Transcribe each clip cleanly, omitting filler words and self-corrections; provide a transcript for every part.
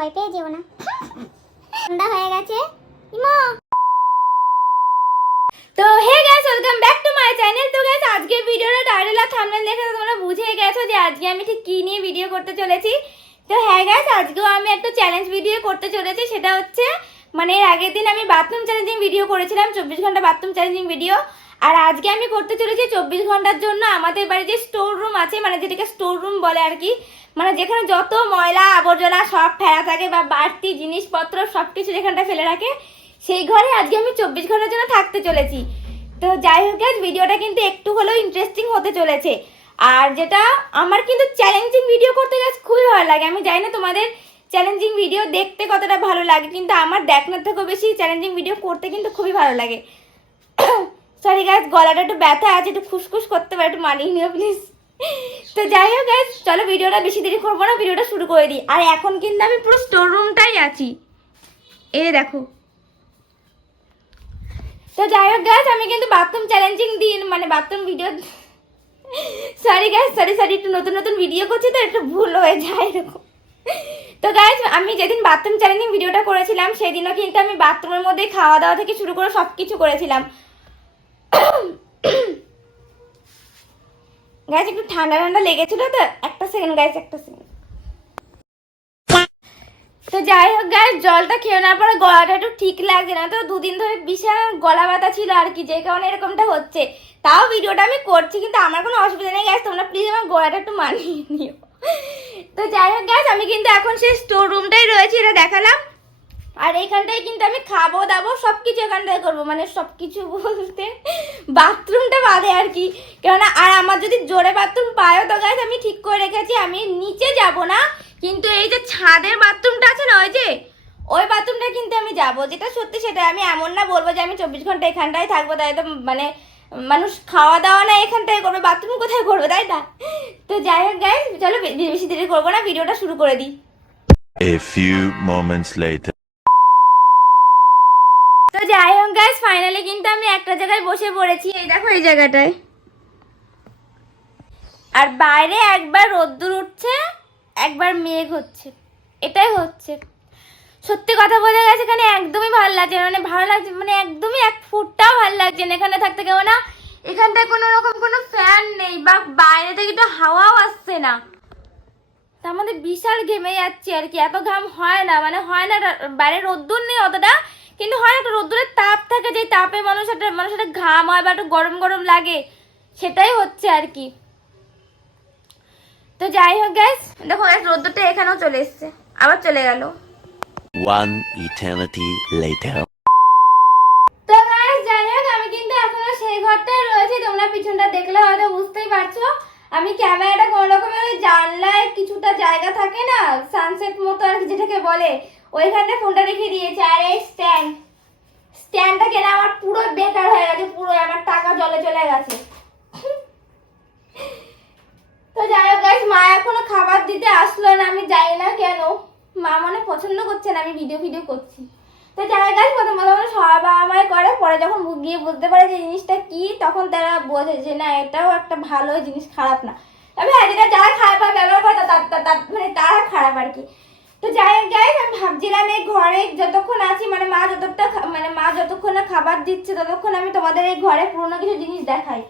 ভয় পেয়ে যেও না। ঠান্ডা হয়ে গেছে ইমা। তো hey guys, welcome back to my channel. তো গাইস, আজকে ভিডিওটা টাইটেল আর থাম্বনেল দেখে তোমরা বুঝে গেছো যে আজকে আমি ঠিক কি নিয়ে ভিডিও করতে চলেছি। তো হ্যাঁ গাইস, আজকেও আমি একটা চ্যালেঞ্জ ভিডিও করতে চলেছি। সেটা হচ্ছে মানে এর আগের দিন আমি বাথরুম চ্যালেঞ্জিং ভিডিও করেছিলাম, 24 ঘন্টা বাথরুম চ্যালেঞ্জিং ভিডিও। আর আজকে আমি করতে চলেছি 24 ঘন্টার জন্য আমাদের বাড়ি যে স্টোর রুম আছে, মানে যেটাকে স্টোর রুম বলে আর কি, মানে যেখানে যত ময়লা আবর্জনা সব ফেলা থাকে বা বাড়তি জিনিসপত্র সব কিছু যেখানটা ফেলে রাখে, সেই ঘরে আজকে আমি 24 ঘন্টার জন্য থাকতে চলেছি। তো যাই হোক গাইস, ভিডিওটা কিন্তু একটু হলেও ইন্টারেস্টিং হতে চলেছে। আর যেটা আমার কিন্তু চ্যালেঞ্জিং ভিডিও করতে গাইস খুবই ভালো লাগে। আমি জানি না তোমাদের চ্যালেঞ্জিং ভিডিও দেখতে কতটা ভালো লাগে, কিন্তু আমার দেখানোর থেকেও বেশি চ্যালেঞ্জিং ভিডিও করতে কিন্তু খুবই ভালো লাগে। সরি গাইস, গলাটা একটু ব্যথা আছে, একটু খুসখুস করতে পারে, একটু মানিয়ে নিও প্লিজ। তো যাই হোক গাইস, চলো ভিডিওটা বেশি দেরি করবো না, ভিডিওটা শুরু করে দিই। আর এখন কিন্তু আমি পুরো স্টোর রুমটাই আছি, এই দেখো। তো যাই হোক গাইস, আমি কিন্তু বাথরুম চ্যালেঞ্জিং দিন মানে bathroom video, sorry guys, sorry একটু নতুন নতুন ভিডিও করছি তো একটু ভুল হয়ে যায় এরকম। তো গাইস, আমি যেদিন বাথরুম চ্যালেঞ্জিং ভিডিওটা করেছিলাম সেদিনও কিন্তু আমি বাথরুমের মধ্যে খাওয়া দাওয়া থেকে শুরু করে সব কিছু করেছিলাম। গাইস একটু ঠান্ডা ঠান্ডা লেগেছিল তো, একটা সেকেন্ড গাইস, একটা সেকেন্ড। তো যাই হোক গাইস, জলটা খেয়ে নেওয়ার পরে গলাটা একটু ঠিক লাগছে না, তো দুদিন ধরে বিশাল গলা ব্যথা ছিল আর কি, যে কারণে এরকমটা হচ্ছে। তাও ভিডিওটা আমি করছি, কিন্তু আমার কোনো অসুবিধা নেই গাইস, তোমরা প্লিজ আমার গলাটা একটু মানিয়ে নিও। তো যাই হোক গাইস, আমি কিন্তু এখন সেই স্টোর রুমটাই রয়েছি, এটা দেখালাম। আর এইখানটায় কিন্তু আমি খাবো দাবো সবকিছু এখানটায় করবো, মানে সবকিছু বলতে বাথরুমটা বাদে আর কি। কেননা আর আমার যদি জোরে বাথরুম পায়ও তো গাইস, আমি ঠিক করে রেখেছি আমি নিচে যাব না, কিন্তু এই যে ছাদের বাথরুমটা আছে না, ওই বাথরুমটা কিন্তু আমি যাব। যেটা সত্যি সেটা, আমি এমন না বলবো যে আমি 24 ঘন্টা এখানটায় থাকবো, তাই তো মানে মানুষ খাওয়া দাওয়া না এখানটায় করবে, বাথরুম কোথায় করবে, তাই না? তো যাই হোক গাইস, চলো বেশি দেরি করবো না, ভিডিওটা শুরু করে দিই। A few moments later. তো যাই হোক গাইস, ফাইনালি কিন্তু আমি একটা জায়গায় বসে পড়েছি, এই দেখো এই জায়গাটায়। আর বাইরে একবার রোদ্দুর উঠছে, একবার মেঘ হচ্ছে, এটাই হচ্ছে। সত্যি কথা বলে গেছে, এখানে একদমই ভালো লাগছে না, মানে ভালো লাগছে মানে একদমই এক ফুটটাও ভালো লাগছে না এখানে থাকতে। কেমন না, এখানটায় কোনো রকম কোনো ফ্যান নেই বা বাইরে থেকে একটু হাওয়াও আসছে না, তার মধ্যে বিশাল ঘেমে যাচ্ছি আর কি। এত ঘাম হয় না, মানে হয় না, বাইরে রোদ্দুর নেই অতটা, কিন্তু হয় একটা রোদ্দুরের তাপ থাকে, যে তাপে মানুষের ঘাম হয় বা একটু গরম গরম লাগে, সেটাই হচ্ছে আর কি। তো যাই হোক গাইস, দেখো রোদ্দুরটা এখানেও চলে এসছে, আবার চলে গেল। One eternity later. তো গাইস যাই হোক, আমি কিন্তু এখনো সেই ঘরটায় রয়েছি, তোমরা পিছনটা দেখলে হয়তো বুঝতেই পারছো। আমি ক্যামেরাটা কোনো রকমের ওই জানলায় কিছুটা জায়গা থাকে না, সানসেট মতো আর কি যেটাকে বলে, ওইখানে ফোনটা রেখে দিয়েছে। আর এই স্ট্যান্ডটা কেনা আমার পুরো বেকার হয়ে গেছে, পুরো আমার টাকা জলে চলে গেছে। তো যাই হোক গাইস, মা এখনো খাবার দিতে আসলো না, আমি জানি না কেন, মা মানে পছন্দ করছে না আমি ভিডিও করছি। তো যাই হোক গাইস, প্রথম সবাই আমায় করে, পরে যখন গিয়ে বুঝতে পারে যে জিনিসটা কি, তখন তারা বোঝে যে না এটাও একটা ভালো জিনিস, খারাপ না। তবে হ্যাঁ, যেটা যারা খারাপ বা ব্যবহার করে মানে তারা খারাপ আর কি। তো যাই হোক গাইস, আমি ভাবছিলাম এই ঘরে যতক্ষণ আছি, মানে মা যতক্ষণ না খাবার দিচ্ছে ততক্ষণ আমি তোমাদের এই ঘরে পুরোনো কিছু জিনিস দেখাই।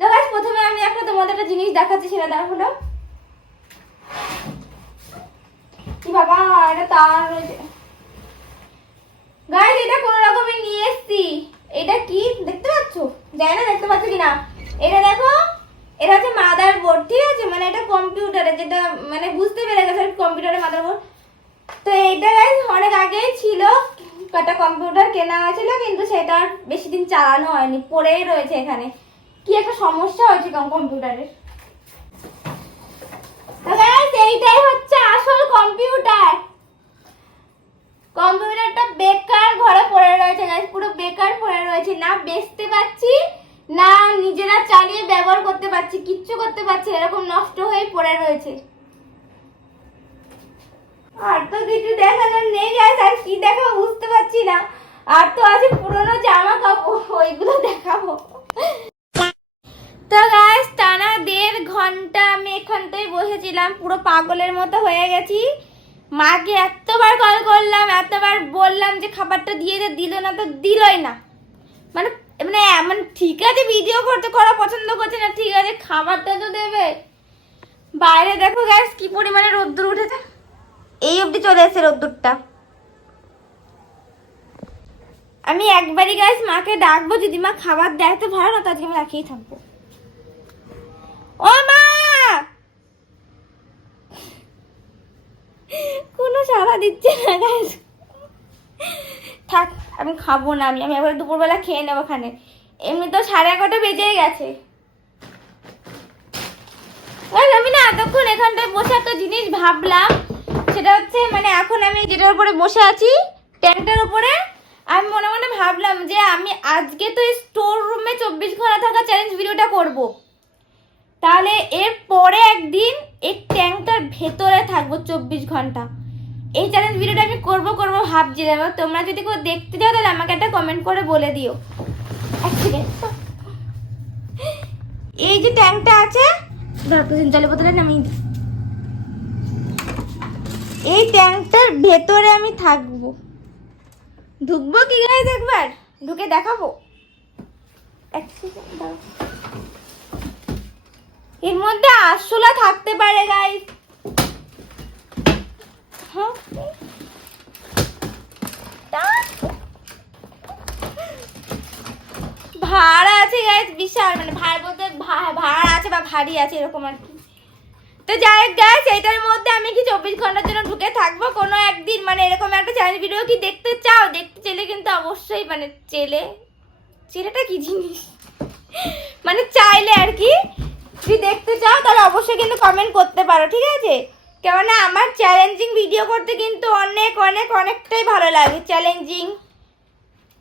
তো গাইস, প্রথমে আমি তোমাদের একটা জিনিস দেখাচ্ছি, সেটা দেখা হলো কি বাবা, এটা তার রয়েছে গাইস, এটা কোন রকমে নিয়ে এসেছি। এটা কি দেখতে পাচ্ছ, জানি না দেখতে পাচ্ছ কিনা, এটা দেখো, এটা হচ্ছে মাদার বোর্ড, ঠিক আছে, মানে এটা কম্পিউটারে, যেটা মানে বুঝতে পেরে গেছে কম্পিউটারের মাদার বোর্ড। তো এইটা গাইস অনেক আগেই ছিল, একটা কম্পিউটার কেনা হয়েছিল, কিন্তু সেটা বেশি দিন চালানো হয়নি, পড়েই রয়েছে এখানে। কি একটা সমস্যা হয়েছে কম্পিউটারের। তো গাইস, এইটাই হচ্ছে আসল কম্পিউটার। কম্পিউটারটা বেকার ঘরে পড়ে রয়েছে গাইস, পুরো বেকার পড়ে রয়েছে, না বেচতে পারছি না নিজেরা চালিয়ে ব্যবহার করতে পারছি, কিচ্ছু করতে পারছি, এরকম নষ্ট হয়ে পড়ে রয়েছে। আর তো কিছু দেখানোর নেই গাইস, আর কি দেখাবো বুঝতে পারছি না। আর তো আছে পুরনো জামা কাপড়, ওইগুলো দেখাবো। তো গাইস, টানা 1.5 ঘন্টা আমি এখানটায় বসেছিলাম, পুরো পাগলের মতো হয়ে গেছি। মাকে এতবার কল করলাম, এতবার বললাম যে খাবারটা দিয়ে দে, দিল না, তো দিলই না। মানে মানে এমন, ঠিক আছে ভিডিও করতে করা পছন্দ করছে না, ঠিক আছে খাবারটা তো দেবে। বাইরে দেখো গ্যাস কি পরিমাণে রোদ্দুর উঠেছে, এই অবধি চলে এসেছে রোদ্দুরটা। আমি একবারই গ্যাস মাকে ডাকবো, যদি মা খাবার দেয় তো ভালো, না তো আজকে আমি রাখিয়েই থাকবো। ও মা, কোনো সাড়া দিচ্ছে না গ্যাস। থাক, আমি খাবো না, আমি একবার দুপুরবেলা খেয়ে নেবো ওখানে, এমনি তো 11:30 বেজেই গেছে। আমি না এতক্ষণ এখানটায় বসে একটা জিনিস ভাবলাম, সেটা হচ্ছে মানে এখন আমি যেটার উপরে বসে আছি, ট্যাঙ্কটার উপরে, আমি মনে মনে ভাবলাম যে আমি আজকে তো স্টোর রুমে 24 ঘন্টা থাকা চ্যালেঞ্জ ভিডিওটা করব, তাহলে এর পরে একদিন এই ট্যাঙ্কটার ভেতরে থাকবো 24 ঘন্টা। এই চ্যালেঞ্জ ভিডিওটা আমি করব ভাবছিলাম। তোমরা যদি কেউ দেখতে চাও তাহলে আমাকে একটা কমেন্ট করে বলে দিও। এই যে ট্যাঙ্কটা আছে, জলের বোতলে নামিয়ে দিই, এই ট্যাঙ্কটার ভেতরে আমি থাকবো। ঢুকবো কি গাইস, একবার ঢুকে দেখাবো। এর মধ্যে আরশোলা থাকতে পারে গাইস। হ্যাঁ, ভাড়া আছে গাইস বিশাল, মানে ভাড়া বলতে ভাড়া আছে বা ভারী আছে এরকম আর কি। তো যাই হোক গাইস, এইটার মধ্যে আমি কি 24 ঘন্টার জন্য ঢুকে থাকবো কোনো একদিন, মানে এরকম একটা চ্যালেঞ্জ ভিডিও কি দেখতে চাও? দেখতে চাইলে কিন্তু অবশ্যই, মানে ছেলেটা কি জিনিস, মানে চাইলে আর কি, যদি দেখতে চাও তাহলে অবশ্যই কিন্তু কমেন্ট করতে পারো, ঠিক আছে? কেননা আমার চ্যালেঞ্জিং ভিডিও করতে কিন্তু অনেকটাই ভালো লাগে। চ্যালেঞ্জিং,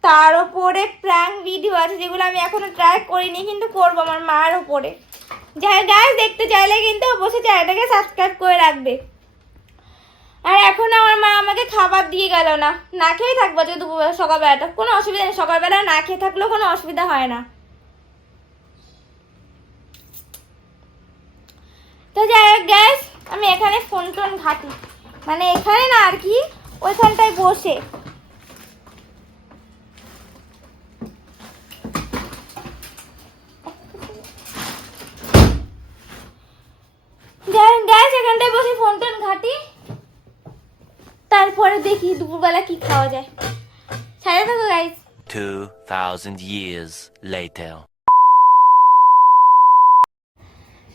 তার উপরে প্র্যাঙ্ক ভিডিও আছে যেগুলো আমি এখনো ট্রাই করিনি, কিন্তু করবো আমার মার উপরে। যাই গাইস, দেখতে চাইলে কিন্তু অবশ্যই চ্যানেলটাকে সাবস্ক্রাইব করে রাখবে। আর এখন আমার মা আমাকে খাবার দিয়ে গেল না, না খেয়েই থাকবো যে দুপুরবেলা সকালবেলাটা, কোনো অসুবিধা নেই, সকালবেলা না খেয়ে থাকলেও কোনো অসুবিধা হয় না। তো যাই হোক গ্যাস, আমি এখানে ফোন টোন ঘাটি, মানে এখানে না আর কি, ওইখানটায় বসে। গ্যাস এখানটায় বসে ফোন টোন ঘাটি, তারপরে দেখি দুপুরবেলা কি খাওয়া যায়। সাথে থাকো গাইস। 2000 years later.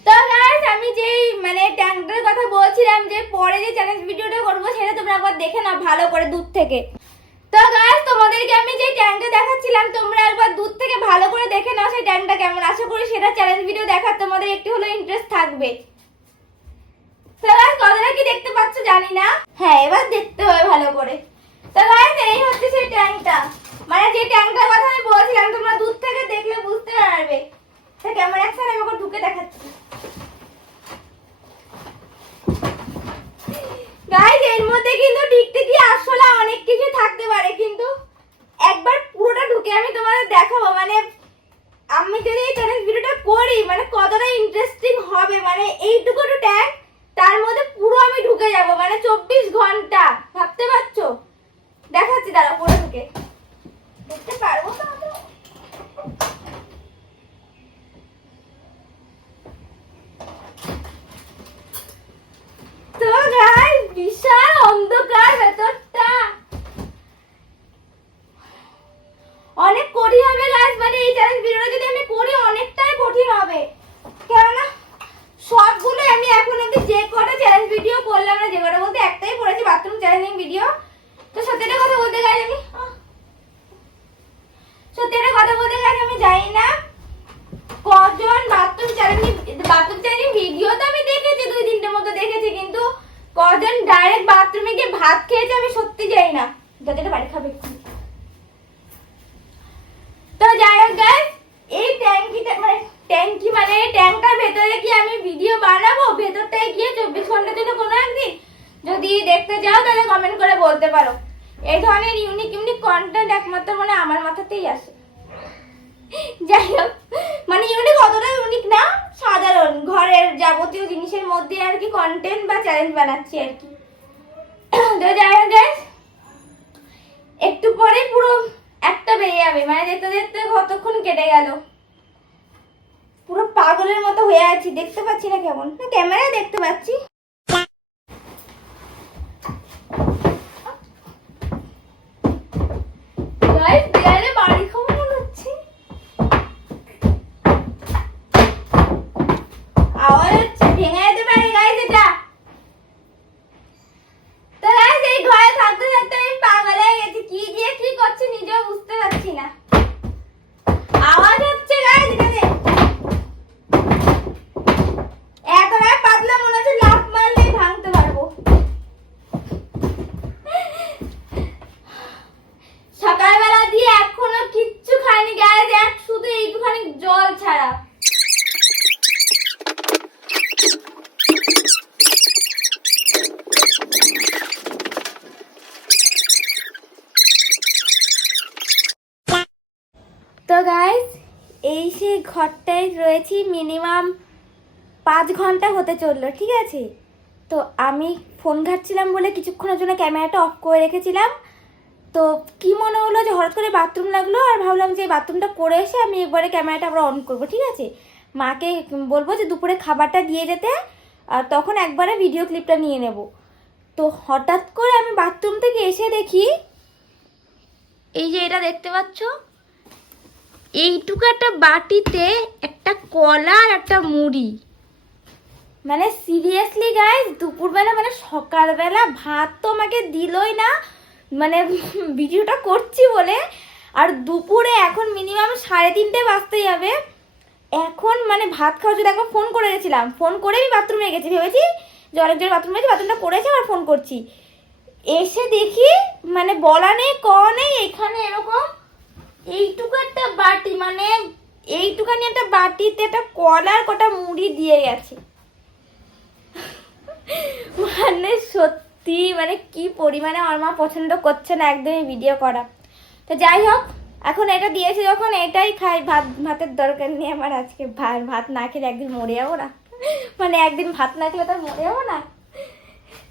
তো গাইস, আমি যেই মানে ট্যাঙ্কটার কথা বলছিলাম যে পরে যে চ্যালেঞ্জ ভিডিওটা করবো, সেটা তোমরা একবার দেখে নাও ভালো করে দূর থেকে। তো গাইস, তোমাদেরকে আমি যে ট্যাঙ্কটা দেখাচ্ছিলাম, তোমরা একবার দূর থেকে ভালো করে দেখে নাও সেই ট্যাঙ্কটা কেমন। আশা করি সেটা চ্যালেঞ্জ ভিডিও দেখার তোমাদের একটু হলেও ইন্টারেস্ট থাকবে। তো গাইস, কতটা কি দেখতে পাচ্ছ জানি না, হ্যাঁ এবার দেখতে হবে ভালো করে। তো গাইস, এই হচ্ছে সেই ট্যাঙ্কটা, মানে যে ট্যাঙ্কটার কথা আমি বলছিলাম, তোমরা দূর থেকে দেখলে বুঝতে পারবে। তো ক্যামেরা অ্যাকশন, আমি ওকে ঢুকে দেখাচ্ছি। গাইস, এর মধ্যে কিন্তু টিকটিকি আরশোলা অনেক কিছু থাকতে পারে, কিন্তু একবার পুরোটা ঢুকে আমি তোমাদের দেখাবো। মানে আমি যদি এই চ্যালেঞ্জ ভিডিওটা করি, মানে কতটা ইন্টারেস্টিং হবে, মানে এইটুকু ট্যাঙ্ক, তার মধ্যে পুরো আমি ঢুকে যাব, মানে 24 ঘন্টা, ভাবতে পারছো? দেখাচ্ছি, দাঁড়া পুরো ঢুকে দেখতে পারবো তো। তো গাইস, বিশাল অন্ধকার ভেতরটা, অনেক কঠিন হবে গাইস। মানে এই চ্যালেঞ্জ ভিডিওটা যদি আমি করি অনেকটাই কঠিন হবে, কেননা সবগুলো আমি এখন অব্দি যে কটা চ্যালেঞ্জ ভিডিও করলাম না, যে কটা বলতে একটাই করেছি, বাথরুম চ্যালেঞ্জিং ভিডিও। তো সত্যিটা কথা বলতে গাইস, আমি জানি না কজন বাথরুম চ্যালেঞ্জিং ভিডিও তো আমি দেখেছি, 2-3টের মতো দেখেছি, কিন্তু কজন ডাইরেক্ট বাথরুমে গিয়ে ভাত খেয়েছে আমি সত্যি জানি না। যেটা বাড়ি খাবে। তো যাই হোক গাইস, এই ট্যাঙ্কি মানে ট্যাঙ্কটার ভেতরে কি আমি ভিডিও বানাবো, ভেতরটায় গিয়ে 24 ঘন্টার জন্য কোনো একদিন? যদি দেখতে চাও তাহলে কমেন্ট করে বলতে পারো। এই ধরনের ইউনিক কন্টেন্ট একমাত্র মানে আমার মাথাতেই আসে। যাই হোক, মানে ইউনিক অতটা ইউনিক না, সাধারণ ঘরের যাবতীয় জিনিসের মধ্যে আর কি কন্টেন্ট বা চ্যালেঞ্জ বানাচ্ছি আর কি। তো যাই হোক guys, একটু পরে পুরো একটা বেরিয়ে যাবে, মানে দেখতে দেখতে কতক্ষণ কেটে গেল। পুরো পাগলের মতো হয়ে আছি, দেখতে পাচ্ছি না কেমন, না ক্যামেরায় দেখতে পাচ্ছি। Guys, দেয়ালে বাড়ি খাবো মনে হচ্ছে। আওয়াজ হচ্ছে, ভেঙে যেতে পারে গাইস এটা। তো গাইস এই ঘরে থাকতে থাকতে আমি পাগল হয়ে গেছি, কি দিয়ে কি করছি নিজেও বুঝতে পারছি না। আওয়াজ হচ্ছে গাইস এখানে, এতটা পাতলা মনে হচ্ছে লাফ মারলেই ভাঙতে পারবো। সকালবেলা দিয়ে এখনো কিচ্ছু খাইনি গাইস, এক শুধু এইটুখানি জল ছাড়া। তো গাইস এই সে ঘরটায় রয়েছি মিনিমাম 5 ঘন্টা হতে চললো, ঠিক আছে। তো আমি ফোন ঘাটছিলাম বলে কিছুক্ষণের জন্য ক্যামেরাটা অফ করে রেখেছিলাম। তো কি মনে হলো যে হঠাৎ করে বাথরুম লাগলো, আর ভাবলাম যে বাথরুমটা করে এসে আমি একবারে ক্যামেরাটা আবার অন করবো, ঠিক আছে। মাকে বলবো যে দুপুরে খাবারটা দিয়ে যেতে, আর তখন একবারে ভিডিও ক্লিপটা নিয়ে নেব। তো হঠাৎ করে আমি বাথরুম থেকে এসে দেখি এই যে এটা দেখতে পাচ্ছ, এইটুকু একটা বাটিতে একটা কলা আর একটা মুড়ি। মানে সিরিয়াসলি গাইস, দুপুরবেলা মানে সকালবেলা ভাত তো আমাকে দিলই না, মানে ভিডিওটা করছি বলে। আর দুপুরে এখন মিনিমাম 3:30 বাজতে যাবে, এখন মানে ভাত খাওয়ার জন্য একবার ফোন করে গেছিলাম, ফোন করে আমি বাথরুমে গেছি, ভেবেছি যে অনেকজন বাথরুমে গেছি, বাথরুমটা করেছে আর ফোন করছি। এসে দেখি মানে বলা নেই ক নেই, এখানে এরকম এইটুকু একটা বাটি, মানে এইটুখানি একটা বাটিতে একটা কলার কটা মুড়ি দিয়ে গেছে। মানে সত্যি মানে কি পরিমাণে আমার মা পছন্দ করছে না একদমই ভিডিও করা। তো যাই হোক, এখন এটা দিয়েছে যখন এটাই খাই, ভাতের দরকার নেই আমার আজকে। ভাত না খেলে একদিন মরে যাবো না, মানে একদিন ভাত না খেলে তো মরে যাবো না।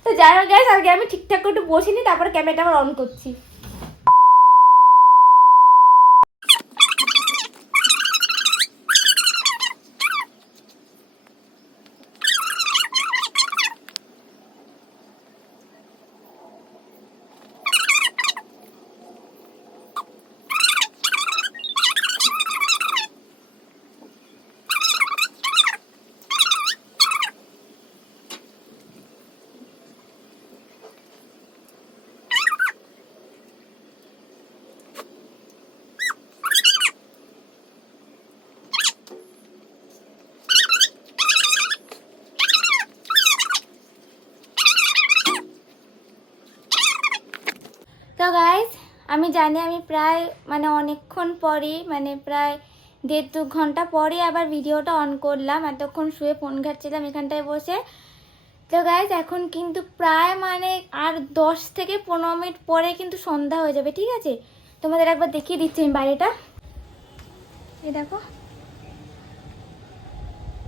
তো যাই হোক গাইস, আজকে আমি ঠিকঠাক করে একটু বসিনি, তারপরে ক্যামেরাটা আবার অন করছি। তো গাইস আমি জানি আমি প্রায় মানে অনেকক্ষণ পরই, মানে প্রায় 1.5-2 ঘন্টা পরে আবার ভিডিওটা অন করলাম, এতক্ষণ শুয়ে ফোন ঘাটছিলাম এখানটায় বসে। তো গাইস এখন কিন্তু প্রায় মানে আর 10 থেকে 15 মিনিট পরে কিন্তু সন্ধ্যা হয়ে যাবে, ঠিক আছে। তোমাদের একবার দেখিয়ে দিচ্ছি আমি বাইরেটা, এই দেখো,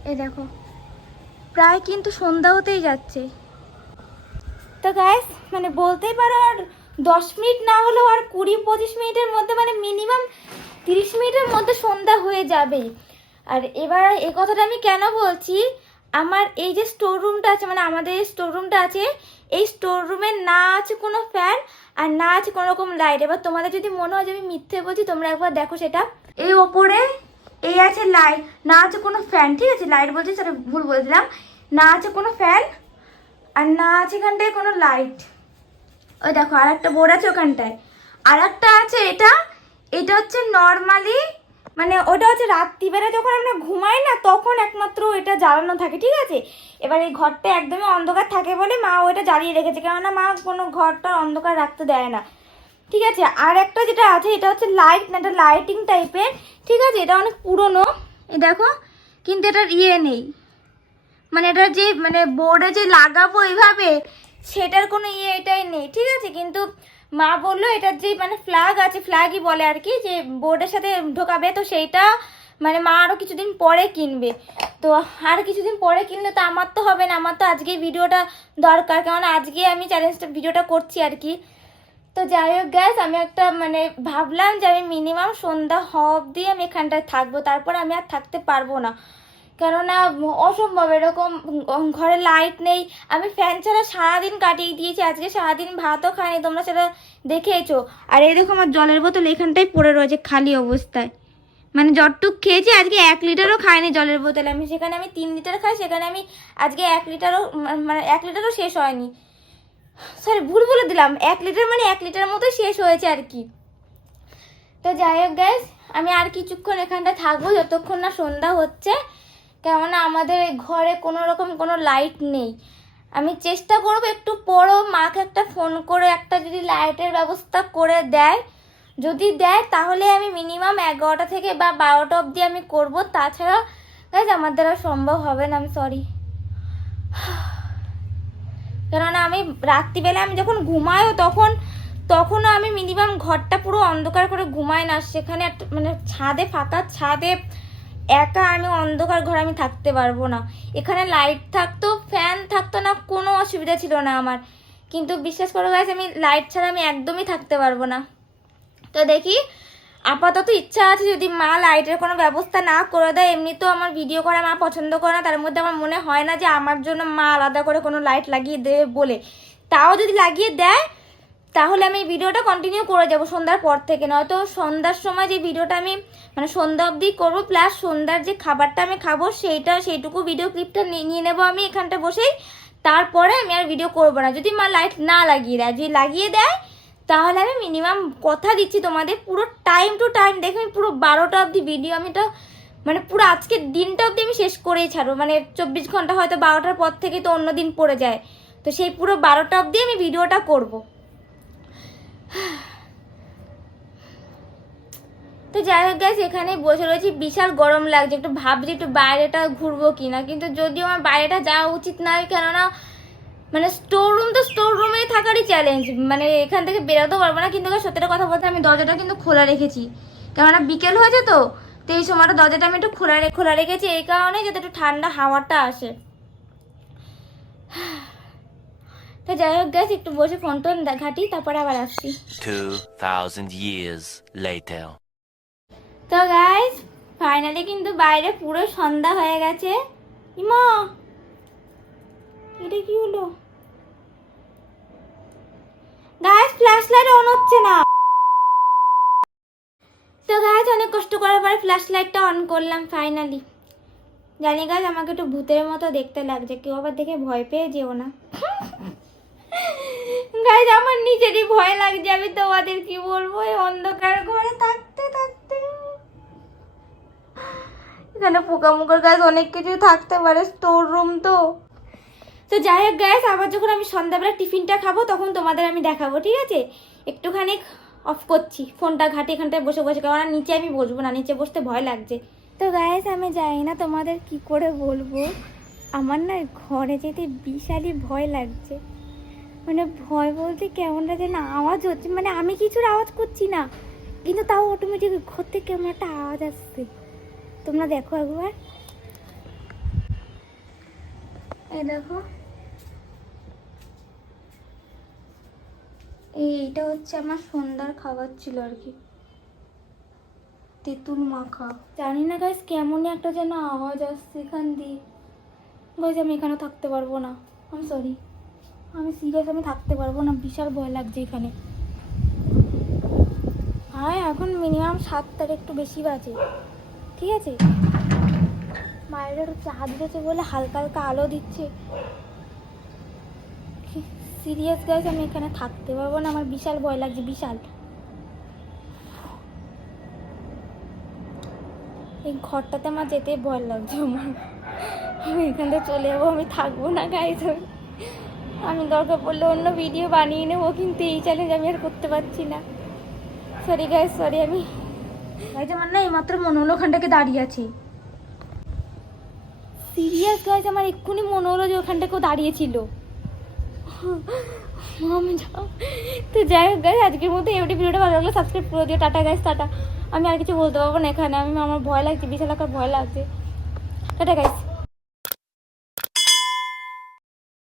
এই দেখো প্রায় কিন্তু সন্ধ্যা হতেই যাচ্ছে। তো গাইস মানে বলতেই পারো আর 10 মিনিট না হলেও আর 20-25 মিনিটের মধ্যে, মানে মিনিমাম 30 মিনিটের মধ্যে সন্ধ্যা হয়ে যাবে। আর এবার এই কথাটা আমি কেন বলছি, আমার এই যে স্টোর রুমটা আছে, মানে আমাদের স্টোর রুমটা আছে, এই স্টোর রুমে না আছে কোনো ফ্যান আর না আছে কোনো রকম লাইট। এবার তোমাদের যদি মনে হয় যে আমি মিথ্যে বলছি, তোমরা একবার দেখো সেটা, এই ওপরে এই আছে লাইট, না আছে কোনো ফ্যান, ঠিক আছে, লাইট বলছি সেটা ভুল বলেছিলাম, না আছে কোনো ফ্যান আর না আছে এখানটায় কোনো লাইট। ওই দেখো আর একটা বোর্ড আছে ওখানটায়, আর একটা আছে এটা, এটা হচ্ছে নর্মালি মানে ওটা হচ্ছে রাত্রিবেলা যখন আমরা ঘুমাই না তখন একমাত্র এটা জ্বালানো থাকে, ঠিক আছে। এবার এই ঘরটা একদমই অন্ধকার থাকে বলে মা ওইটা জ্বালিয়ে রেখেছে, কেননা মা কোনো ঘরটা অন্ধকার রাখতে দেয় না, ঠিক আছে। আর একটা যেটা আছে এটা হচ্ছে লাইট, না এটা লাইটিং টাইপের, ঠিক আছে, এটা অনেক পুরনো, এই দেখো, কিন্তু এটার ইয়ে নেই, মানে এটার যে মানে বোর্ডে যে লাগাবো এইভাবে সেটার কোনো ইয়ে এটাই নেই, ঠিক আছে। কিন্তু মা বললো এটার যে মানে ফ্ল্যাগ আছে, ফ্ল্যাগই বলে আর কি, যে বোর্ডের সাথে ঢোকাবে, তো সেইটা মানে মা আরও কিছুদিন পরে কিনবে, তো আর কিছুদিন পরে কিনলে তো আমার তো হবে না, আমার তো আজকে ভিডিওটা দরকার, কারণ আজকে আমি চ্যালেঞ্জটা ভিডিওটা করছি আর কি। তো যাই হোক গ্যাস, আমি একটা মানে ভাবলাম যে আমি মিনিমাম সন্ধ্যা হওয়া অবধি আমি এখানটায় থাকবো, তারপর আমি আর থাকতে পারবো না, কেননা অসম্ভব এরকম ঘরে লাইট নেই। আমি ফ্যান ছাড়া সারাদিন কাটিয়ে দিয়েছি, আজকে সারাদিন ভাতও খাইনি, তোমরা সেটা দেখেছো। আর এই দেখো আমার জলের বোতল এখানটায় পড়ে রয়েছে খালি অবস্থায়, মানে যতটুক খেয়েছি আজকে 1 লিটারও খাইনি জলের বোতলে, আমি সেখানে আমি 3 লিটার খাই, সেখানে আমি আজকে 1 লিটারও মানে 1 লিটারও শেষ হয়নি, সরি ভুল বলে দিলাম, 1 লিটার মানে 1 লিটার মতো শেষ হয়েছে আর কি। তো যাই হোক গ্যাস, আমি আর কিছুক্ষণ এখানটা থাকবো যতক্ষণ না সন্ধ্যা হচ্ছে, কেননা আমাদের ঘরে কোনো রকম কোনো লাইট নেই। আমি চেষ্টা করব একটু পরও মাকে একটা ফোন করে একটা যদি লাইটের ব্যবস্থা করে দেয়, যদি দেয় তাহলে আমি মিনিমাম 11টা থেকে বা 12টা অবধি আমি করব, তাছাড়া গাইজ আমার দ্বারা সম্ভব হবে না, আমি সরি। কেননা আমি রাত্রিবেলা আমি যখন ঘুমাইও তখনও আমি মিনিমাম ঘরটা পুরো অন্ধকার করে ঘুমাই না, সেখানে একটা মানে ছাদে, ফাঁকা ছাদে একা আমি অন্ধকার ঘরে আমি থাকতে পারবো না। এখানে লাইট থাকতো, ফ্যান থাকতো না, কোনো অসুবিধা ছিল না আমার, কিন্তু বিশ্বাস করো গাইস আমি লাইট ছাড়া আমি একদমই থাকতে পারবো না। তো দেখি, আপাতত ইচ্ছা আছে যদি মা লাইটের কোনো ব্যবস্থা না করে দেয়, এমনি তো আমার ভিডিও করা মা পছন্দ করে না, তার মধ্যে আমার মনে হয় না যে আমার জন্য মা আলাদা করে কোনো লাইট লাগিয়ে দেবে বলে, তাও যদি লাগিয়ে দেয় তাহলে আমি এই ভিডিওটা কন্টিনিউ করে যাব সন্ধ্যার পর থেকে, নয়তো সন্ধ্যার সময় যে ভিডিওটা আমি মানে সন্ধ্যা অবধি করবো, প্লাস সন্ধ্যার যে খাবারটা আমি খাবো সেইটুকু ভিডিও ক্লিপটা নিয়ে নেবো আমি এখানটা বসেই, তারপরে আমি আর ভিডিও করবো না যদি মা লাইট না লাগিয়ে দেয়। যদি লাগিয়ে দেয় তাহলে আমি মিনিমাম কথা দিচ্ছি তোমাদের পুরো টাইম টু টাইম দেখে আমি পুরো 12টা অবধি ভিডিও আমি তো মানে পুরো আজকের দিনটা অবধি আমি শেষ করেই ছাড়বো, মানে 24 ঘন্টা হয়তো 12টার পর থেকে তো অন্য দিন পড়ে যায়, তো সেই পুরো 12টা অবধি আমি ভিডিওটা করবো। তো যাই হোক গাইস, এখানে বসে রয়েছি, বিশাল গরম লাগছে, একটু ভাবছি একটু বাইরেটা ঘুরবো কিনা, কিন্তু যদিও আমার বাইরেটা যাওয়া উচিত নয়, কেননা মানে স্টোর রুম তো স্টোর রুমেই থাকারই চ্যালেঞ্জ, মানে এখান থেকে বেরোতেও পারবো না। কিন্তু সত্যিটা কথা বলতে আমি দরজাটা কিন্তু খোলা রেখেছি, কেননা বিকেল হয়েছে তো এই সময়টা দরজাটা আমি একটু খোলা রেখেছি এই কারণে যাতে একটু ঠান্ডা হাওয়াটা আসে। তো যাই হোক গাইস, একটু বসে ফোন টোন ঘাঁটি, তারপরে আবার আসছি। 2000 years later. তো গাইস ফাইনালি কিন্তু বাইরে পুরো সন্ধ্যা হয়ে গেছে। ইমা এটা কি হলো গাইস, ফ্ল্যাশ লাইট অন হচ্ছে না। তো গাইস অনেক কষ্ট করার পরে ফ্ল্যাশ লাইটটা অন করলাম ফাইনালি। জানি গাইস আমাকে একটু ভূতের মতো দেখতে লাগছে, কেউ আবার দেখে ভয় পেয়ে যেও না। গাইস আমার নিজেরই ভয় লাগছে, আমি তোমাদের কি বলবো, এই অন্ধকার ঘরে থাকতে থাকতে। এখানে পোকামোকার গাছ অনেক কিছু থাকতে পারে, স্টোর রুম তো। তো যাই হোক গাইস, আবার যখন আমি সন্ধ্যাবেলা টিফিনটা খাবো তখন তোমাদের আমি দেখাবো, ঠিক আছে? একটুখানি অফ করছি ফোনটা ঘাটে, এখানটায় বসে বসে, কারণ নিচে আমি বসবো না, নিচে বসতে ভয় লাগছে। তো গাইস আমি জানি না তোমাদের কি করে বলবো, আমার না ঘরে যেতে বিশালই ভয় লাগছে, মানে ভয় বলতে কেমন লাগে না, আওয়াজ হচ্ছে, মানে আমি কিছুর আওয়াজ করছি না কিন্তু তাও অটোমেটিক ঘর থেকে কেমন একটা আওয়াজ আসছে, তোমরা দেখো একবার, এই দেখো, এইটা হচ্ছে আমার সন্ধ্যার খাবার ছিল আর কি, তেঁতুল মাখা। জানি না গাইস কেমনই একটা যেন আওয়াজ আসছে এখান দিয়ে। গাইস আমি এখানে থাকতে পারবো না, আমি সরি, আমি সিরিয়াস, আমি থাকতে পারবো না, বিশাল ভয় লাগছে এখানে। হ্যাঁ এখন মিনিমাম 7টার একটু বেশি বাজে, ঠিক আছে? বাইরে একটু চাঁদ দিয়েছে বলে হালকা হালকা আলো দিচ্ছে। সিরিয়াস গাইস আমি এখানে থাকতে পারবো না, আমার বিশাল ভয় লাগছে, বিশাল। এই ঘরটাতে আমার যেতে ভয় লাগছে, আমার আমি এখান থেকে চলে যাবো, আমি থাকবো না গাইস। আমি দরকার পড়লে অন্য ভিডিও বানিয়ে নেবো, কিন্তু এই চ্যালেঞ্জ আমি আর করতে পারছি না, সরি গাইস, সরি। আমি গাইস আমার না এইমাত্র মনে হলো ওখানটাকে দাঁড়িয়ে আছি, সিরিয়াস গাইস আমার এক্ষুনি মনে হলো যে ওখানটা কেউ দাঁড়িয়েছিল। তো যাই হোক গাইস, আজকের মতো এই ভিডিওটা ভালো লাগলে সাবস্ক্রাইব করে দিও। Tata guys, tata. আমি আর কিছু বলতে পারবো না এখানে, আমার ভয় লাগছে, বিশাল আকার ভয় লাগছে। Tata guys.